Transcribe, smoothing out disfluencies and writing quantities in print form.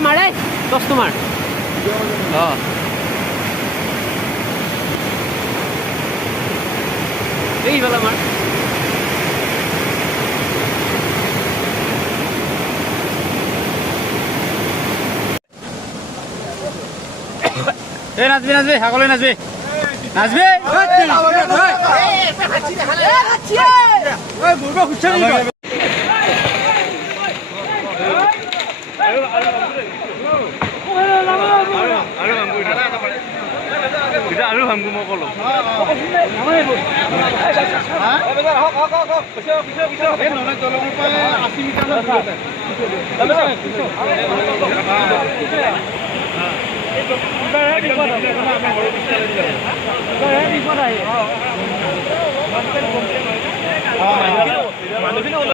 মাৰে দছ তোমাৰ এইফালে মাৰ নাচবি নাচবি সকলোৱে নাচবি নাচবি আৰু ভামগো মই কলো বিপদ আহে